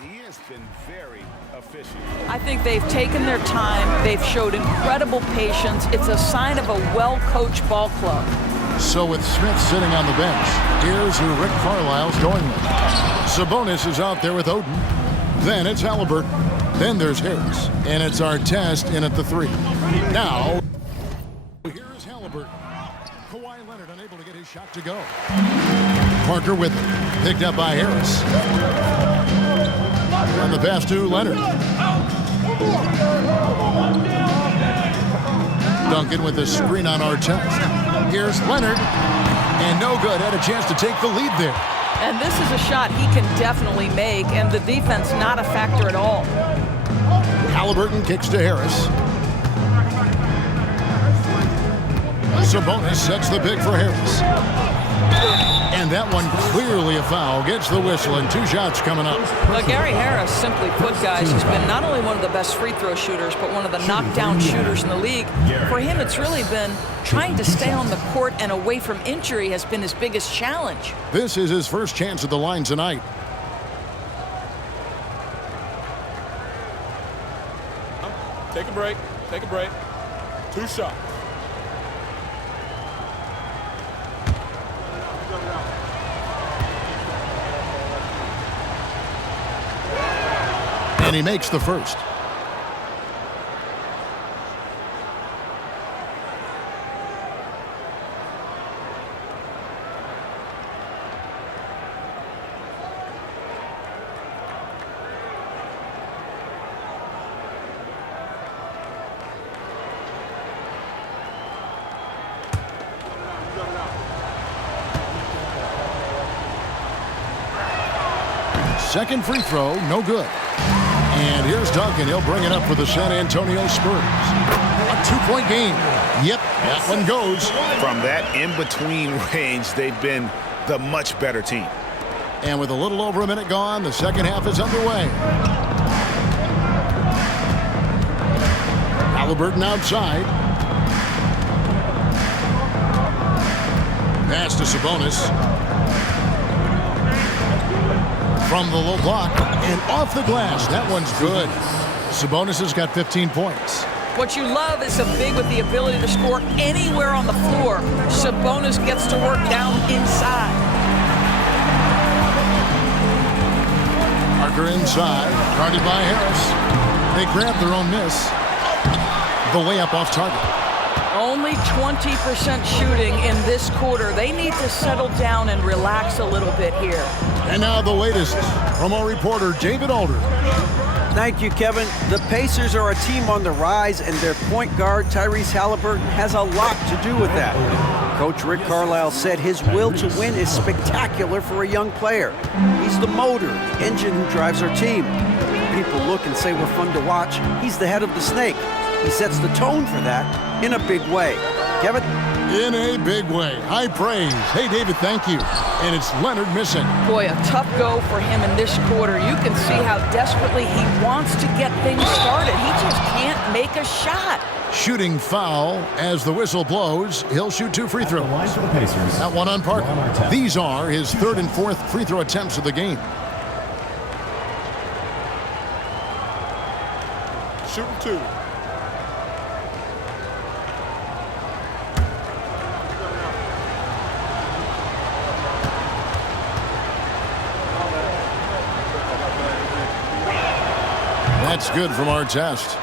He has been very efficient. I think they've taken their time. They've showed incredible patience. It's a sign of a well-coached ball club. So with Smith sitting on the bench, here's who Rick Carlisle's going with. Sabonis is out there with Oden. Then it's Haliburton. Then there's Harris. And it's Artest in at the 3. Now, here's Haliburton. Kawhi Leonard unable to get his shot to go. Parker with it. Picked up by Harris. On the pass to Leonard. Duncan with the screen on Artest. Here's Leonard. And no good. Had a chance to take the lead there. And this is a shot he can definitely make, and the defense not a factor at all. Haliburton kicks to Harris. Sabonis sets the pick for Harris. And that one clearly a foul. Gets the whistle, and 2 shots coming up. Well, Gary Harris, simply put, guys, has been not only one of the best free throw shooters, but one of the knockdown shooters in the league. For him, it's really been trying to stay on the court and away from injury has been his biggest challenge. This is his first chance at the line tonight. Take a break. Take a break. 2 shots. And he makes the first. Second free throw, no good. And here's Duncan. He'll bring it up for the San Antonio Spurs. A 2-point game. Yep, that one goes. From that in-between range, they've been the much better team. And with a little over a minute gone, the second half is underway. Haliburton outside. Pass to Sabonis. From the low block and off the glass. That one's good. Sabonis has got 15 points. What you love is a big with the ability to score anywhere on the floor. Sabonis gets to work down inside. Parker inside, guarded by Harris. They grab their own miss. The layup off target. Only 20% shooting in this quarter. They need to settle down and relax a little bit here. And now the latest from our reporter, David Alder. Thank you, Kevin. The Pacers are a team on the rise, and their point guard, Tyrese Haliburton, has a lot to do with that. Coach Rick Carlisle said his will to win is spectacular for a young player. He's the motor, the engine who drives our team. People look and say we're fun to watch. He's the head of the snake. He sets the tone for that in a big way. Kevin? In a big way. High praise. Hey, David, thank you. And it's Leonard missing. Boy, a tough go for him in this quarter. You can see how desperately he wants to get things started. He just can't make a shot. Shooting foul as the whistle blows. He'll shoot 2 free throws. Line for the Pacers. That one on Parker. These are his 3rd and 4th free throw attempts of the game. Shooting 2. That's good from Artest.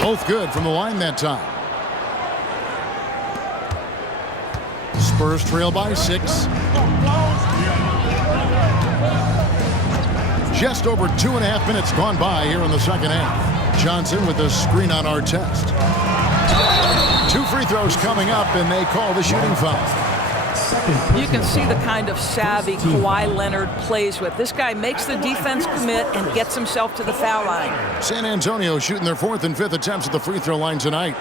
Both good from the line that time. Spurs trail by 6. Just over 2.5 minutes gone by here in the second half. Johnson with the screen on Artest. 2 free throws coming up, and they call the shooting foul. You can see the kind of savvy Kawhi Leonard plays with. This guy makes the defense commit and gets himself to the foul line. San Antonio shooting their 4th and 5th attempts at the free throw line tonight.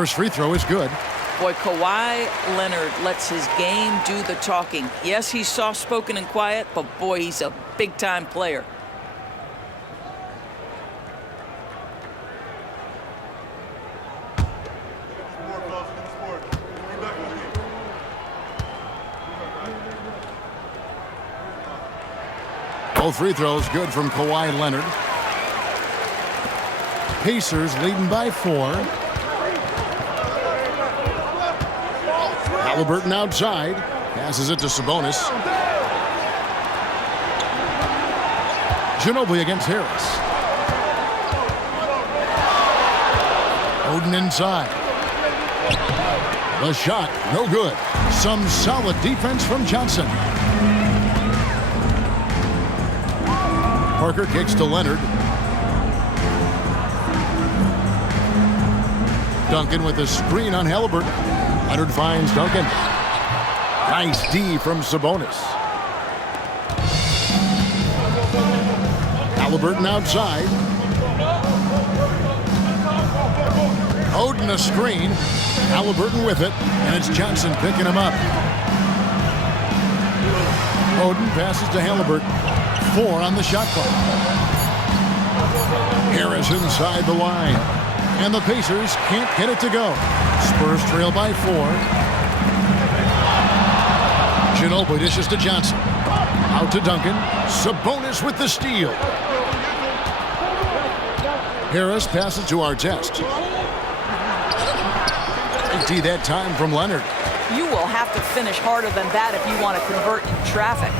First free throw is good. Boy, Kawhi Leonard lets his game do the talking. Yes, he's soft-spoken and quiet, but boy, he's a big-time player. Both free throws good from Kawhi Leonard. Pacers leading by 4. Haliburton outside. Passes it to Sabonis. Ginobili against Harris. Oden inside. The shot, no good. Some solid defense from Johnson. Parker kicks to Leonard. Duncan with a screen on Haliburton. Leonard finds Duncan. Nice D from Sabonis. Haliburton outside. Oden a screen. Haliburton with it, and it's Johnson picking him up. Oden passes to Haliburton. 4 on the shot clock. Harris inside the line. And the Pacers can't get it to go. Spurs trail by 4. Ginobili dishes to Johnson. Out to Duncan. Sabonis with the steal. Harris passes to Artest. Empty that time from Leonard. You will have to finish harder than that if you want to convert in traffic.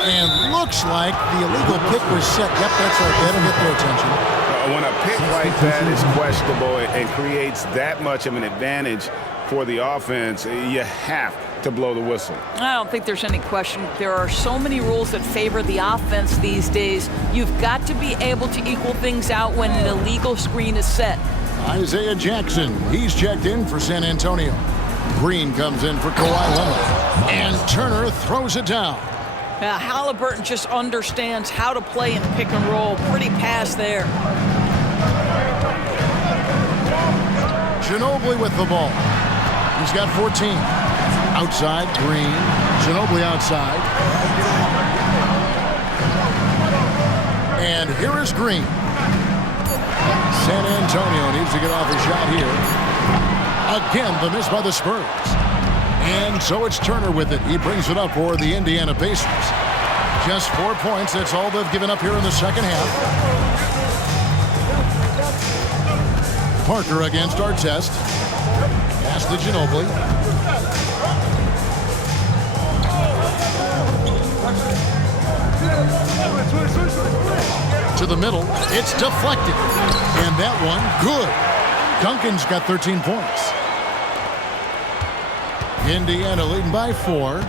And looks like the illegal pick was set. Yep, that's right. That'll get their attention. When a pick like that is questionable and creates that much of an advantage for the offense, you have to blow the whistle. I don't think there's any question. There are so many rules that favor the offense these days. You've got to be able to equal things out when an illegal screen is set. Isaiah Jackson, he's checked in for San Antonio. Green comes in for Kawhi Leonard. And Turner throws it down. Haliburton just understands how to play in pick and roll. Pretty pass there. Ginobili with the ball. He's got 14. Outside, Green. Ginobili outside. And here is Green. San Antonio needs to get off a shot here. Again, the miss by the Spurs. And so it's Turner with it. He brings it up for the Indiana Pacers. Just 4 points. That's all they've given up here in the second half. Parker against Artest. Pass to Ginobili. To the middle. It's deflected. And that one, good. Duncan's got 13 points. Indiana leading by 4.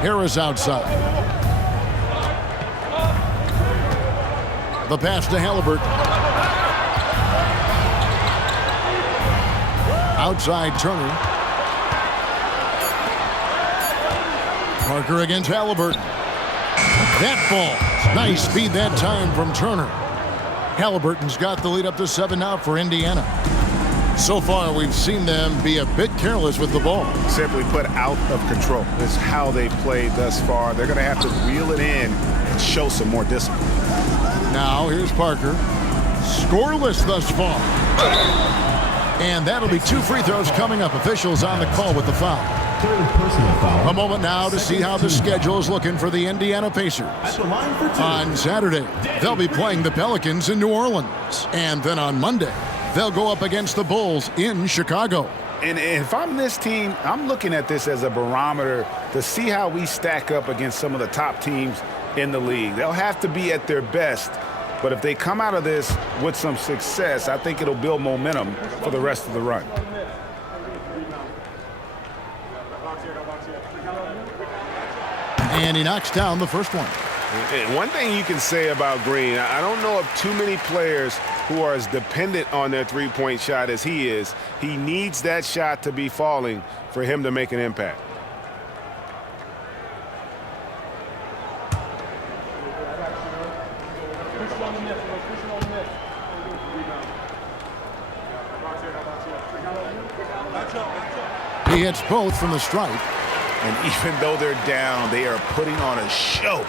Harris outside. The pass to Haliburton. Outside Turner. Parker against Haliburton. That ball. Nice speed that time from Turner. Haliburton's got the lead up to 7 now for Indiana. So far, we've seen them be a bit careless with the ball. Simply put, out of control. That's how they've played thus far. They're going to have to reel it in and show some more discipline. Now, here's Parker. Scoreless thus far. And that'll be 2 free throws coming up. Officials on the call with the foul. A moment now to see how the schedule is looking for the Indiana Pacers. On Saturday, they'll be playing the Pelicans in New Orleans. And then on Monday, they'll go up against the Bulls in Chicago. And if I'm this team, I'm looking at this as a barometer to see how we stack up against some of the top teams in the league. They'll have to be at their best, but if they come out of this with some success, I think it'll build momentum for the rest of the run. And he knocks down the first one. And one thing you can say about Green, I don't know of too many players who are as dependent on their three-point shot as he is. He needs that shot to be falling for him to make an impact. He hits both from the stripe. And even though they're down, they are putting on a show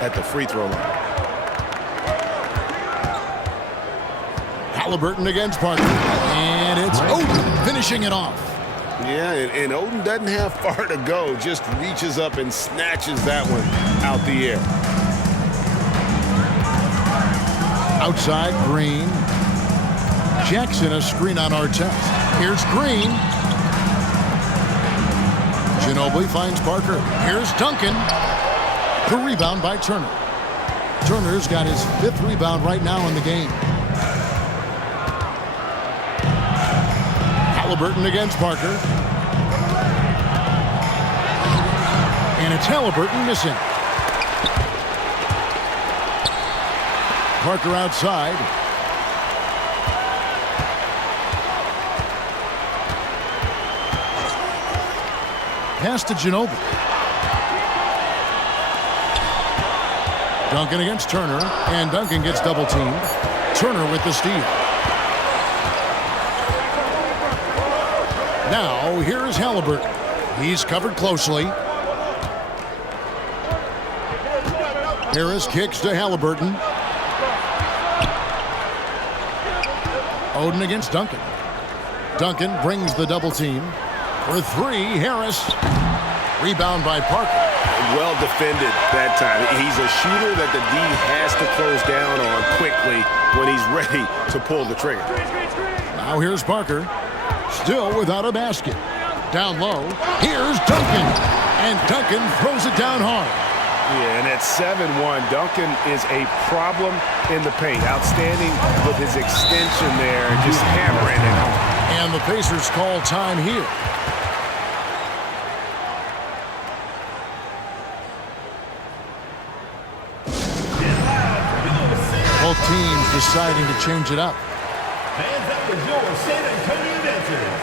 at the free throw line. Haliburton against Parker. And it's Oden finishing it off. Yeah, and Oden doesn't have far to go. Just reaches up and snatches that one out the air. Outside, Green. Jackson a screen on Artest. Here's Green. Ginobili finds Parker. Here's Duncan. The rebound by Turner. Turner's got his 5th rebound right now in the game. Haliburton against Parker. And it's Haliburton missing. Parker outside. Pass to Ginobili. Duncan against Turner, and Duncan gets double teamed. Turner with the steal. Now, here's Haliburton. He's covered closely. Harris kicks to Haliburton. Oden against Duncan. Duncan brings the double team. For 3, Harris. Rebound by Parker. Well defended that time. He's a shooter that the D has to close down on quickly when he's ready to pull the trigger. Now here's Parker. Still without a basket. Down low. Here's Duncan. And Duncan throws it down hard. Yeah, and at 7-1, Duncan is a problem in the paint. Outstanding with his extension there, just hammering it home. And the Pacers call time here. Both teams deciding to change it up. And that was your San Antonio Dancers.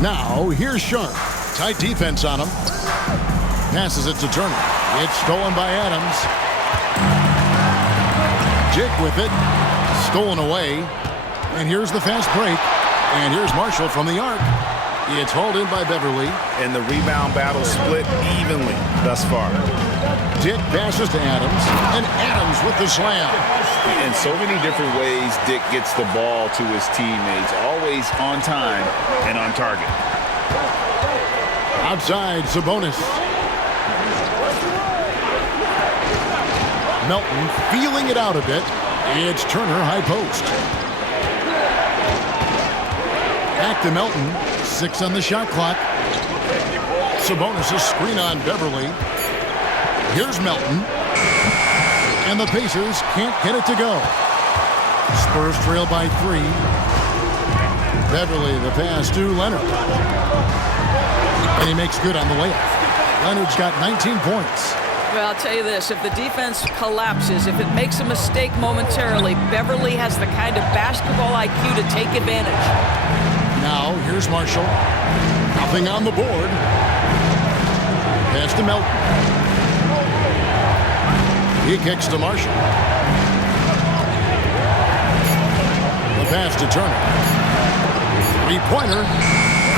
Now, here's Sharp. Tight defense on him. Passes it to Turner. It's stolen by Adams. Jig with it. Stolen away. And here's the fast break. And here's Marshall from the arc. It's hauled in by Beverly. And the rebound battle split evenly thus far. Dick passes to Adams. And Adams with the slam. In so many different ways, Dick gets the ball to his teammates. Always on time and on target. Outside, Sabonis. Melton feeling it out a bit. It's Turner high post. Back to Melton. 6 on the shot clock. Sabonis a screen on Beverly. Here's Melton. And the Pacers can't get it to go. Spurs trail by 3. Beverly the pass to Leonard. And he makes good on the layup. Leonard's got 19 points. Well, I'll tell you this, if the defense collapses, if it makes a mistake momentarily, Beverly has the kind of basketball IQ to take advantage. Now, here's Marshall. Nothing on the board. Pass to Melton. He kicks to Marshall. The pass to Turner. Three-pointer.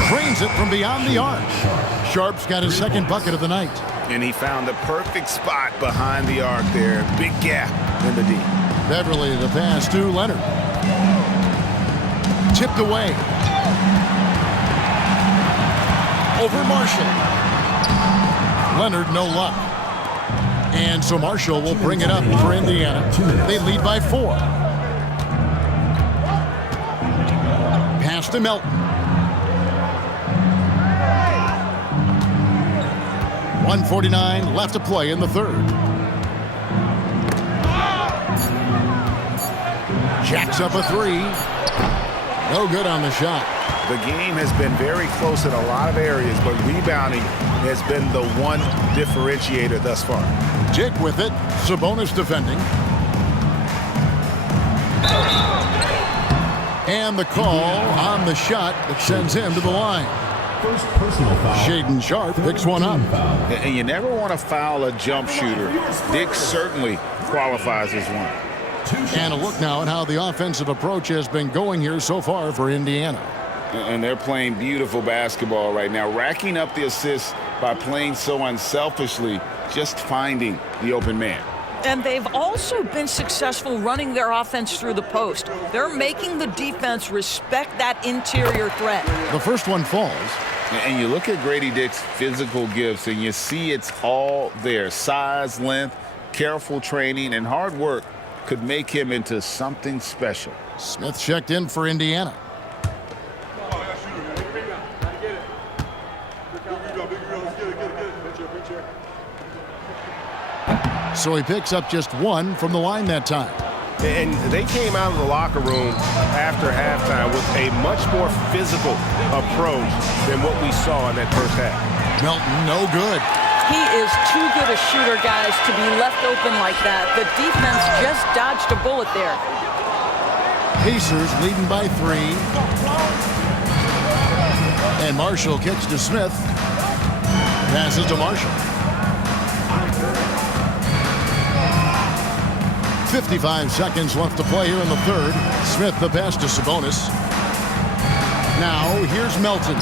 Cranes it from beyond the arc. Sharp's got his 2nd bucket of the night. And he found the perfect spot behind the arc there. Big gap in the D. Beverly the pass to Leonard. Tipped away. Over Marshall. Leonard no luck. And so Marshall will bring it up for Indiana. They lead by 4. Pass to Melton. 1:49 left to play in the 3rd. Jacks up a 3. No good on the shot. The game has been very close in a lot of areas, but rebounding has been the one differentiator thus far. Jig with it. Sabonis defending. And the call on the shot that sends him to the line. First personal foul. Shaden Sharp picks one up. And you never want to foul a jump shooter. Dick certainly qualifies as one. And a look now at how the offensive approach has been going here so far for Indiana. And they're playing beautiful basketball right now, racking up the assists by playing so unselfishly, just finding the open man. And they've also been successful running their offense through the post. They're making the defense respect that interior threat. The first one falls. And you look at Grady Dick's physical gifts, and you see it's all there. Size, length, careful training, and hard work could make him into something special. Smith checked in for Indiana. So he picks up just one from the line that time. And they came out of the locker room after halftime with a much more physical approach than what we saw in that first half. Melton, no good. He is too good a shooter, guys, to be left open like that. The defense just dodged a bullet there. Pacers leading by 3. And Marshall kicks to Smith. Passes to Marshall. 55 seconds left to play here in the third. Smith the pass to Sabonis. Now here's Melton.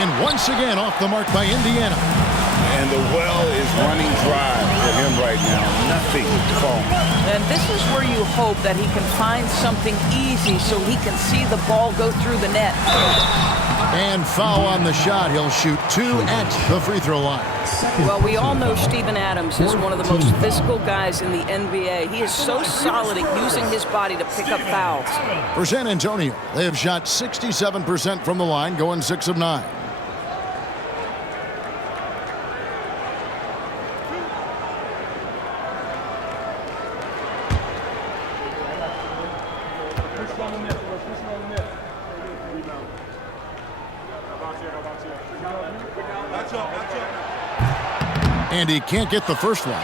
And once again off the mark by Indiana. And the well is running dry for him right now. Nothing falling. And this is where you hope that he can find something easy so he can see the ball go through the net. And foul on the shot. He'll shoot 2 at the free throw line. Well, we all know Steven Adams is one of the most physical guys in the NBA. He is so solid at using his body to pick up fouls. For San Antonio, they have shot 67% from the line, going 6 of 9. And he can't get the first one.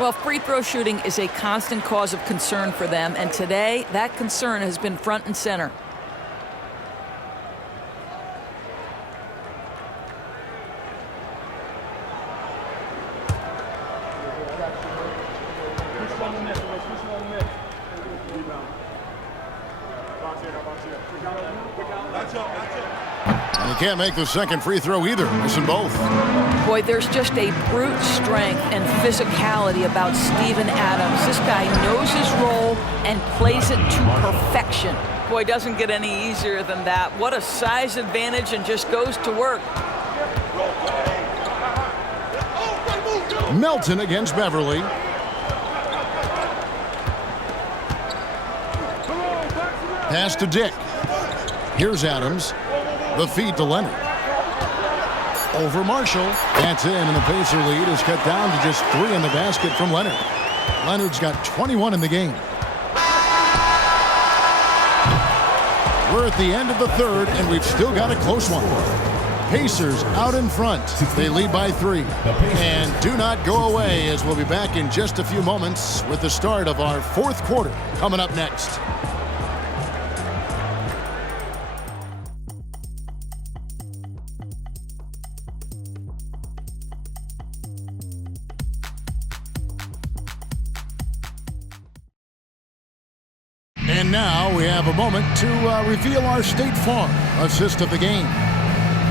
Well, free throw shooting is a constant cause of concern for them, and today that concern has been front and center. And he can't make the second free throw either. Missing both. Boy, there's just a brute strength and physicality about Steven Adams. This guy knows his role and plays it to perfection. Boy, doesn't get any easier than that. What a size advantage, and just goes to work. Melton against Beverly. Pass to Dick. Here's Adams. The feed to Leonard. Over Marshall. That's in, and the Pacer lead is cut down to just 3 in the basket from Leonard. Leonard's got 21 in the game. We're at the end of the third, and we've still got a close one. Pacers out in front. They lead by 3. And do not go away, as we'll be back in just a few moments with the start of our fourth quarter coming up next. And now we have a moment to reveal our State Farm assist of the game.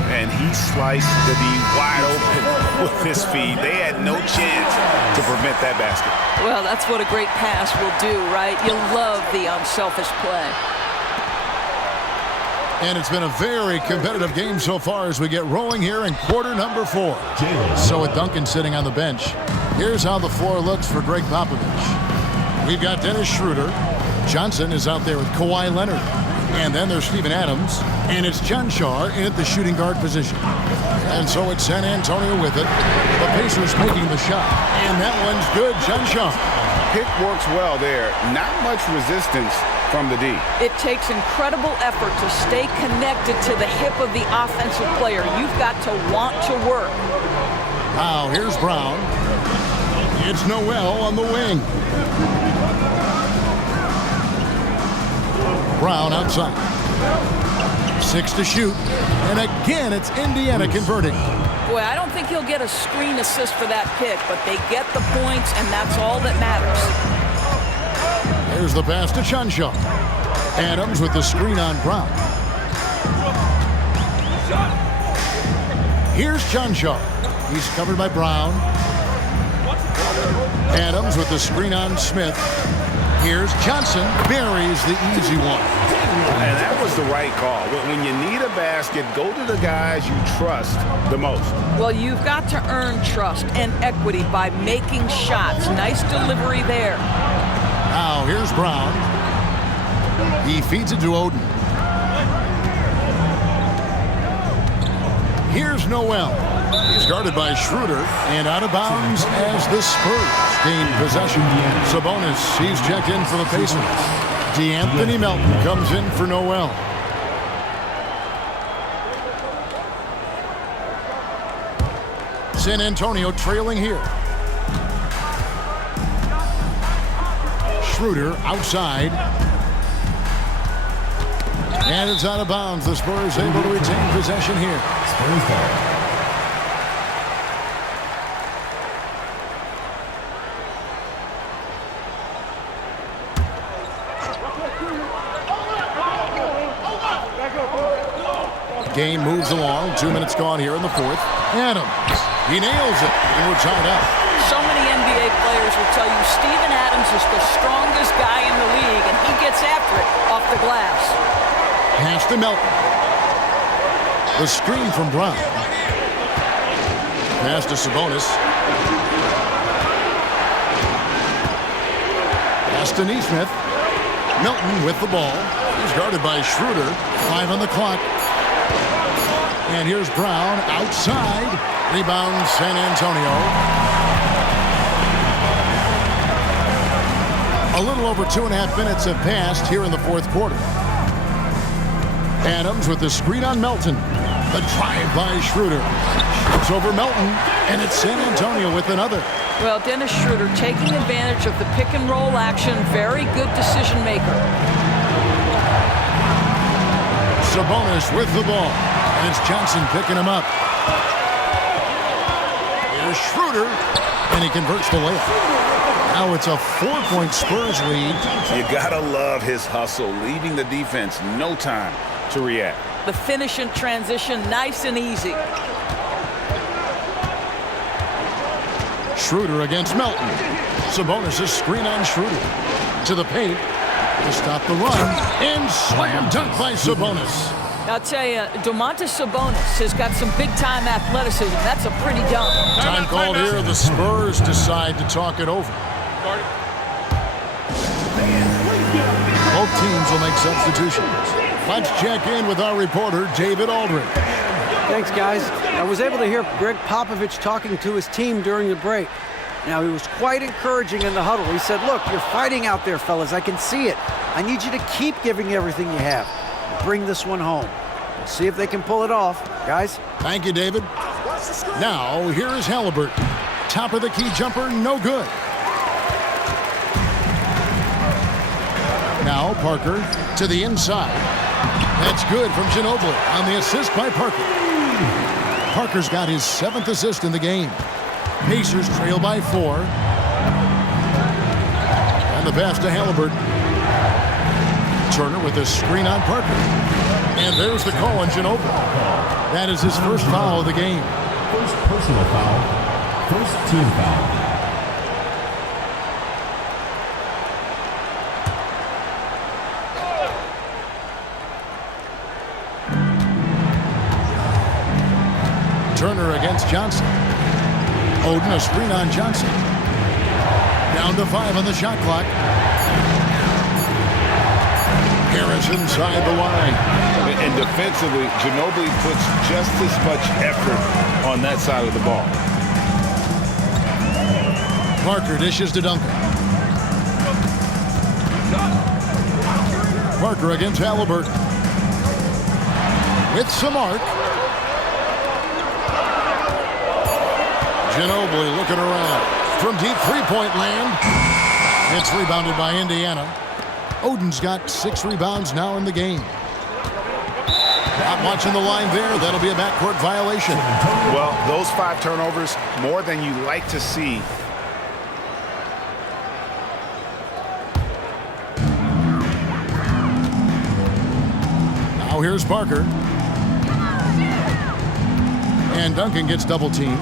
And he sliced the D wide open with his feed. They had no chance to prevent that basket. Well, that's what a great pass will do, right? You love the unselfish play. And it's been a very competitive game so far as we get rolling here in quarter number 4. So with Duncan sitting on the bench, here's how the floor looks for Greg Popovich. We've got Dennis Schroeder. Johnson is out there with Kawhi Leonard. And then there's Steven Adams. And it's John Shaw in at the shooting guard position. And so it's San Antonio with it. The Pacers making the shot. And that one's good. John Shaw. Pick works well there. Not much resistance from the D. It takes incredible effort to stay connected to the hip of the offensive player. You've got to want to work. Now here's Brown. It's Noel on the wing. Brown outside. 6 to shoot. And again, it's Indiana converting. Boy, I don't think he'll get a screen assist for that pick, but they get the points, and that's all that matters. There's the pass to Chanshaw. Adams with the screen on Brown. Here's Chanshaw. He's covered by Brown. Adams with the screen on Smith. Here's Johnson. Buries the easy one. And that was the right call. When you need a basket, go to the guys you trust the most. Well, you've got to earn trust and equity by making shots. Nice delivery there. Now here's Brown. He feeds it to Oden. Here's Noel. He's guarded by Schroeder and out of bounds as the Spurs gain possession. Sabonis, he's checked in for the Pacers. DeAnthony Melton comes in for Noel. San Antonio trailing here. Schroeder outside. And it's out of bounds. The Spurs able to retain possession here. Spurs ball. Game moves along. 2 minutes gone here in the fourth. Adams. He nails it. And we're tied up. So many NBA players will tell you Steven Adams is the strongest guy in the league, and he gets after it off the glass. Pass to Melton. The screen from Brown. Pass to Sabonis. Pass to Nesmith. Melton with the ball. He's guarded by Schroeder. 5 on the clock. And here's Brown outside. Rebound San Antonio. A little over 2.5 minutes have passed here in the fourth quarter. Adams with the screen on Melton. The drive by Schroeder. Shoots over Melton, and it's San Antonio with another. Well, Dennis Schroeder taking advantage of the pick and roll action. Very good decision maker. Sabonis with the ball. And it's Johnson picking him up. Here's Schroeder, and he converts the layup. Now it's a 4-point Spurs lead. You gotta love his hustle, leaving the defense no time to react. The finish in transition, nice and easy. Schroeder against Melton. Sabonis' screen on Schroeder. To the paint to stop the run. And slam dunk by Sabonis. I'll tell you, Domantas Sabonis has got some big-time athleticism. That's a pretty dunk. Time called here. The Spurs decide to talk it over. Both teams will make substitutions. Let's check in with our reporter, David Aldridge. Thanks, guys. I was able to hear Greg Popovich talking to his team during the break. Now, he was quite encouraging in the huddle. He said, look, you're fighting out there, fellas. I can see it. I need you to keep giving everything you have. Bring this one home. See if they can pull it off, guys. Thank you, David. Now, here is Haliburton. Top of the key jumper, no good. Now, Parker to the inside. That's good from Ginobili on the assist by Parker. Parker's got his 7th assist in the game. Pacers trail by 4. And the pass to Haliburton. Turner with a screen on Parker. And there's the call on Ginobili. That is his first foul of the game. First personal foul. First team foul. Turner against Johnson. Oden a screen on Johnson. Down to 5 on the shot clock. Harris inside the line. And defensively, Ginobili puts just as much effort on that side of the ball. Parker dishes to Duncan. Parker against Haliburton. With some arc. Ginobili looking around. From deep three-point land. It's rebounded by Indiana. Oden's got 6 rebounds now in the game. Not watching the line there. That'll be a backcourt violation. Well, those 5 turnovers, more than you like to see. Now here's Parker. And Duncan gets double teamed.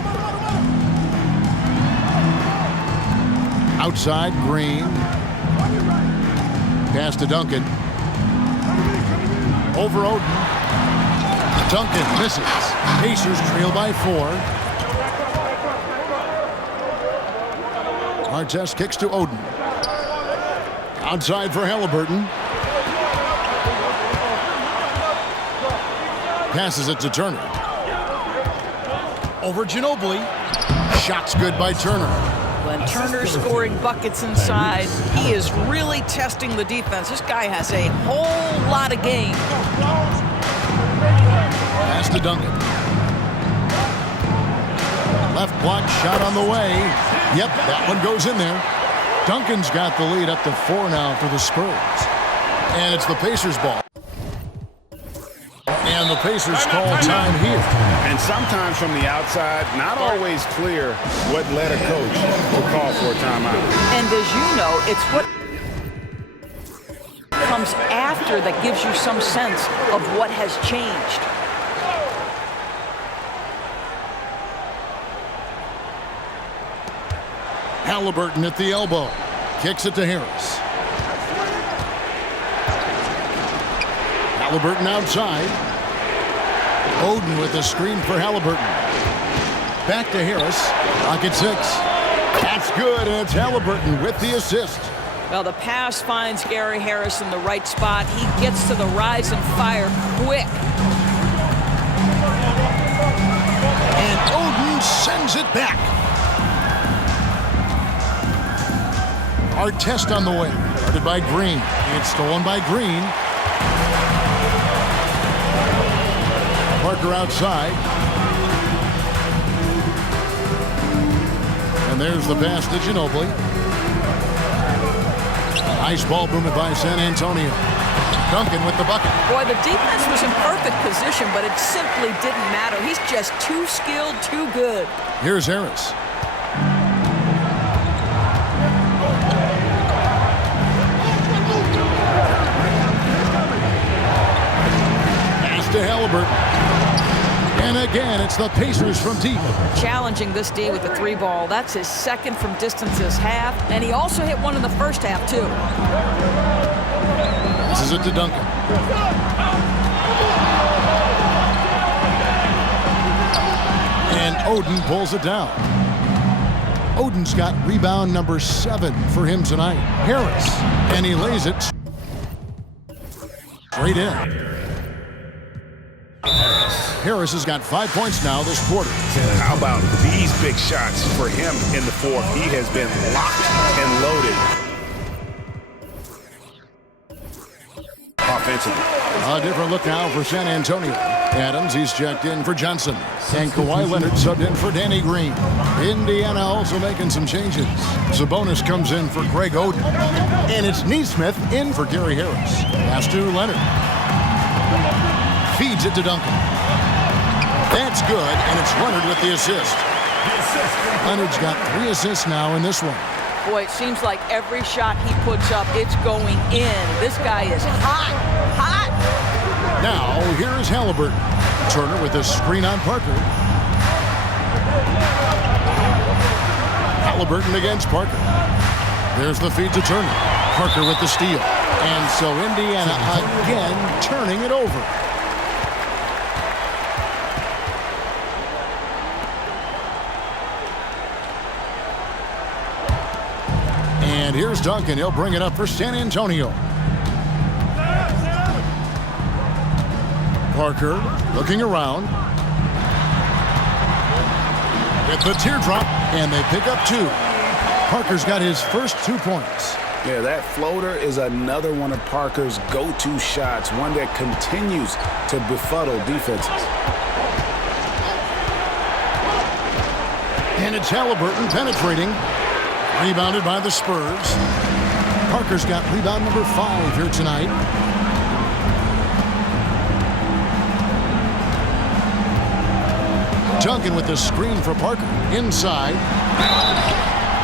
Outside, Green. Pass to Duncan. Over Oden. Duncan misses. Pacers trail by 4. Artest kicks to Oden. Outside for Haliburton. Passes it to Turner. Over Ginobili. Shot's good by Turner. When Turner's scoring buckets inside, he is really testing the defense. This guy has a whole lot of game. Pass to Duncan. Left block shot on the way. Yep, that one goes in there. Duncan's got the lead up to 4 now for the Spurs. And it's the Pacers' ball. And the Pacers call time here. And sometimes from the outside, not always clear what led a coach to call for a timeout. And as you know, it's what comes after that gives you some sense of what has changed. Haliburton at the elbow. Kicks it to Harris. Haliburton outside. Oden with the screen for Haliburton. Back to Harris. Pocket 6. That's good, and it's Haliburton with the assist. Well, the pass finds Gary Harris in the right spot. He gets to the rise and fire quick. And Oden sends it back. Artest on the way. Guarded by Green. It's stolen by Green. Parker outside. And there's the pass to Ginobili. Nice ball movement by San Antonio. Duncan with the bucket. Boy, the defense was in perfect position, but it simply didn't matter. He's just too skilled, too good. Here's Harris. Pass to Haliburton. And again, it's the Pacers from deep. Challenging this D with the 3 ball. That's his second from distance this half. And he also hit one in the first half, too. This is it to Duncan. And Oden pulls it down. Oden's got rebound number 7 for him tonight. Harris. And he lays it straight in. Harris has got 5 points now this quarter. How about these big shots for him in the 4th? He has been locked and loaded offensively. A different look now for San Antonio. Adams, he's checked in for Johnson. And Kawhi Leonard subbed in for Danny Green. Indiana also making some changes. Sabonis comes in for Greg Oden. And it's Neesmith in for Gary Harris. Pass to Leonard. Feeds it to Duncan. That's good, and it's Leonard with the assist. Leonard's got 3 assists now in this one. Boy, it seems like every shot he puts up, it's going in. This guy is hot, hot. Now, here's Haliburton. Turner with a screen on Parker. Haliburton against Parker. There's the feed to Turner. Parker with the steal. And so Indiana again turning it over. And here's Duncan. He'll bring it up for San Antonio. Parker looking around. With the teardrop, and they pick up 2. Parker's got his first 2 points. Yeah, that floater is another one of Parker's go-to shots, one that continues to befuddle defenses. And it's Haliburton penetrating. Rebounded by the Spurs. Parker's got rebound number 5 here tonight. Duncan with the screen for Parker. Inside.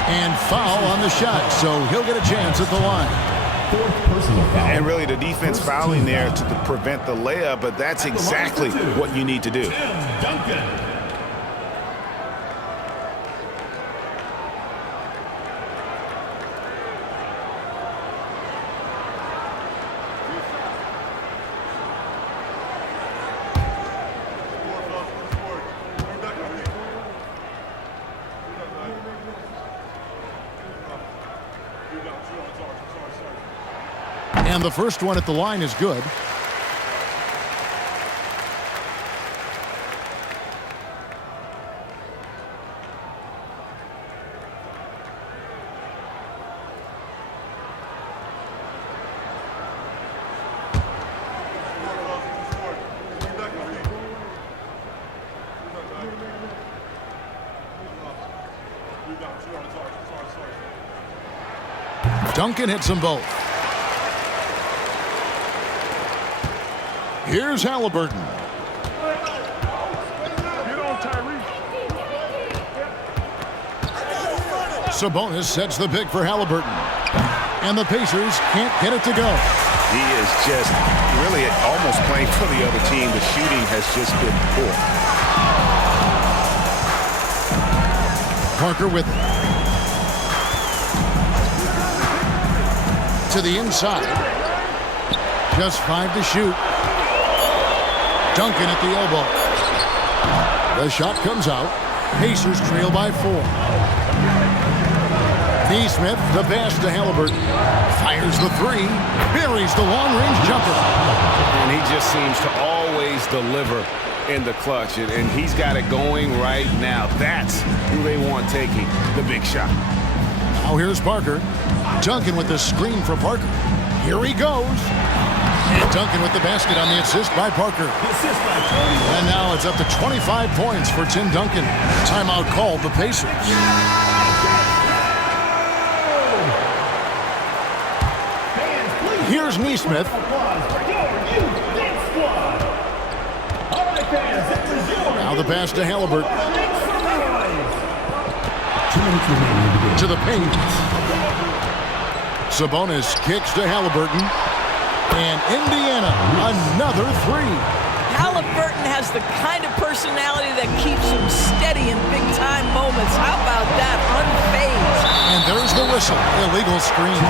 And foul on the shot, so he'll get a chance at the line. And really the defense fouling there to prevent the layup, but that's exactly what you need to do. Duncan. And the first one at the line is good. Duncan hits them both. Here's Haliburton. Sabonis sets the pick for Haliburton. And the Pacers can't get it to go. He is just really almost playing for the other team. The shooting has just been poor. Parker with it. To the inside. Just 5 to shoot. Duncan at the elbow. The shot comes out. Pacers trail by 4. Neesmith, the pass to Haliburton. Fires the 3. Buries the long-range jumper. And he just seems to always deliver in the clutch. And he's got it going right now. That's who they want taking the big shot. Now here's Parker. Duncan with the screen for Parker. Here he goes. And Duncan with the basket on the assist by Parker. And now it's up to 25 points for Tim Duncan. Timeout called the Pacers. Here's Neesmith. Now the pass to Haliburton. To the paint. Sabonis kicks to Haliburton. And Indiana, another 3. Haliburton has the kind of personality that keeps him steady in big-time moments. How about that? Unfazed. And there's the whistle. Illegal screen.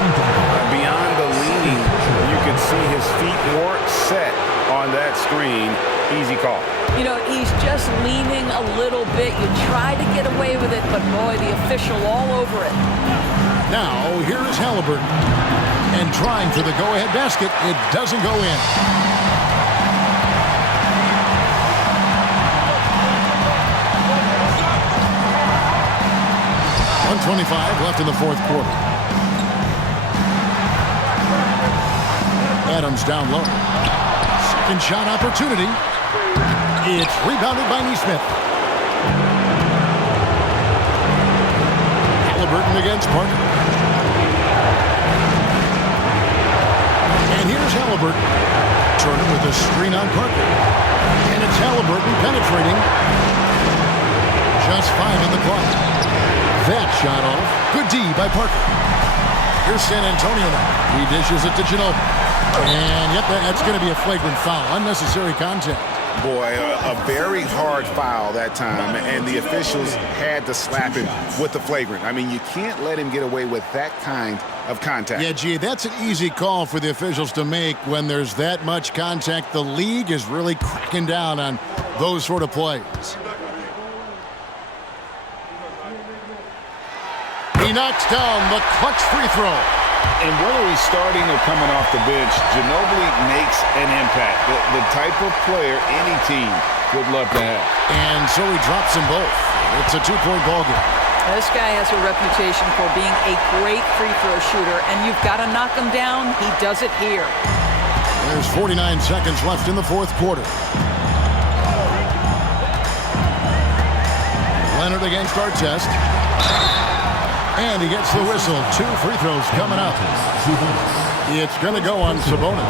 Beyond the leaning, you can see his feet weren't set on that screen. Easy call. You know, he's just leaning a little bit. You try to get away with it, but boy, the official all over it. Now, here's Haliburton. And trying for the go-ahead basket, it doesn't go in. .125 left in the fourth quarter. Adams down low. Second shot opportunity. It's rebounded by Neesmith. Haliburton against Parker. And here's Haliburton. Turner with a screen on Parker. And it's Haliburton penetrating. Just 5 on the clock. That shot off. Good D by Parker. Here's San Antonio now. He dishes it to Ginobili. And yep, that's going to be a flagrant foul. Unnecessary contact. Boy, a very hard foul that time, and the officials had to slap him with the flagrant. I mean, you can't let him get away with that kind of contact. Yeah, gee, that's an easy call for the officials to make when there's that much contact. The league is really cracking down on those sort of plays. He knocks down the clutch free throw. And whether he's starting or coming off the bench, Ginobili makes an impact. The type of player any team would love to have. And so he drops them both. It's a 2-point ball game. This guy has a reputation for being a great free throw shooter, and you've got to knock him down. He does it here. There's 49 seconds left in the fourth quarter. Leonard against Artest. And he gets the whistle. 2 free throws coming up. It's going to go on Sabonis.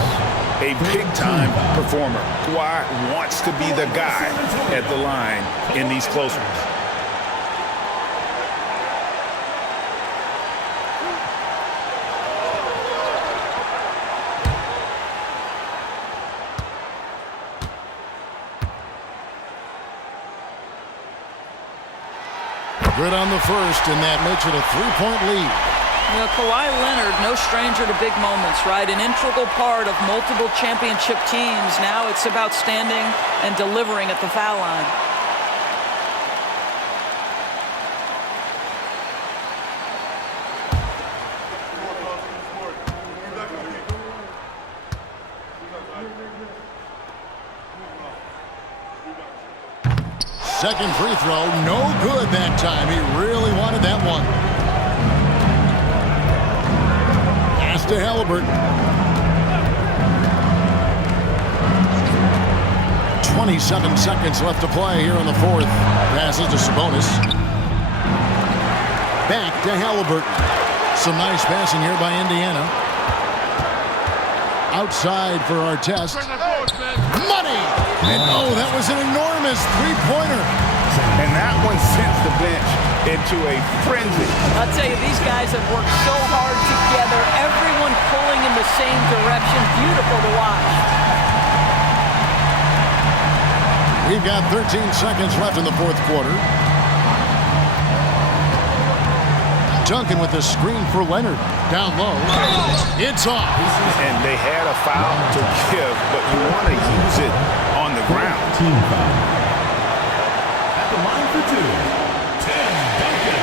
a big-time performer. Kawhi wants to be the guy at the line in these close ones. Good on the first, and that makes it a 3-point lead. You know, Kawhi Leonard, no stranger to big moments, right? An integral part of multiple championship teams. Now it's about standing and delivering at the foul line. Second free throw, no good that time. He really wanted that one. Pass to Haliburton. 27 seconds left to play here in the fourth. Passes to Sabonis. Back to Haliburton. Some nice passing here by Indiana. Outside for our test. Money! And oh, that was an enormous three-pointer. And that one sends the bench into a frenzy. I'll tell you, these guys have worked so hard together. Everyone pulling in the same direction. Beautiful to watch. We've got 13 seconds left in the fourth quarter. Duncan with the screen for Leonard. Down low. It's off. And they had a foul to give, but you want to use it on the ground. Team foul. At the line for two, Tim Duncan.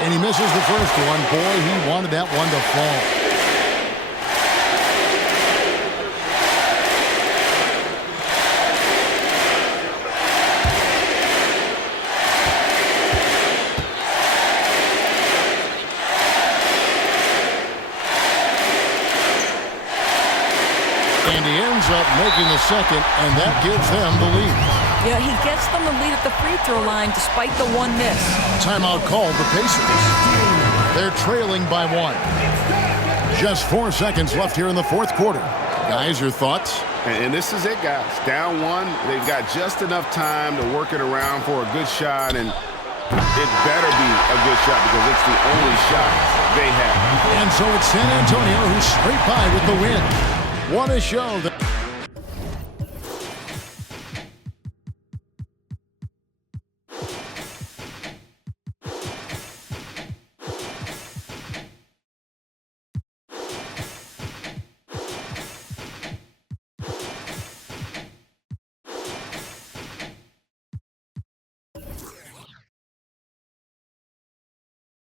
And he misses the first one. Boy, he wanted that one to fall. And he ends up making the second, and that gives them the lead. Yeah, he gets them the lead at the free throw line despite the one miss. Timeout called the Pacers. They're trailing by one. Just 4 seconds left here in the fourth quarter. Guys, your thoughts? And this is it, guys. Down one, they've got just enough time to work it around for a good shot, and it better be a good shot because it's the only shot they have. And so it's San Antonio who's straight by with the win. What a show.